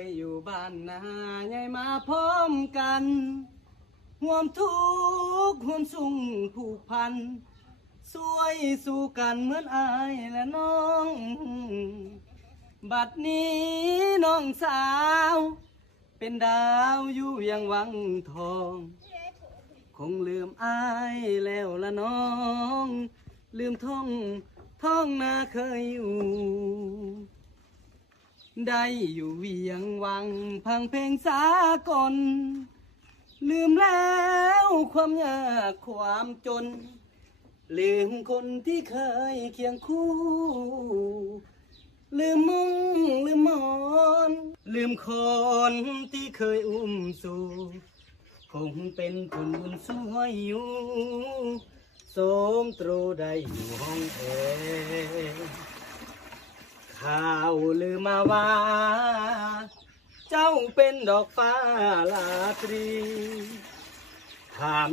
ยอยู่บ้านนาใหญ่มาพร้อมกันห่วมทุกข์ห่วมสุขผูกพันสวยสู่กันเหมือนอายและน้อง บัดนี้น้องสาวเป็นดาวอยู่ยังวังทองคงลืมอายแล้วละน้องลืมท้องนาเคยอยู่ได้อยู่เวียงวังพังเพลงสากลลืมแล้วความยากความจนลืมคนที่เคยเคียงคู่ลืมมุ้งลืมหมอนลืมคนที่เคยอุ้มสู่คงเป็นคนบุญสวยอยู่สมตรูได้อยู่ห้องแอข่าวลืมมาว่าเจ้าเป็นดอกฟ้าลาตรีถาม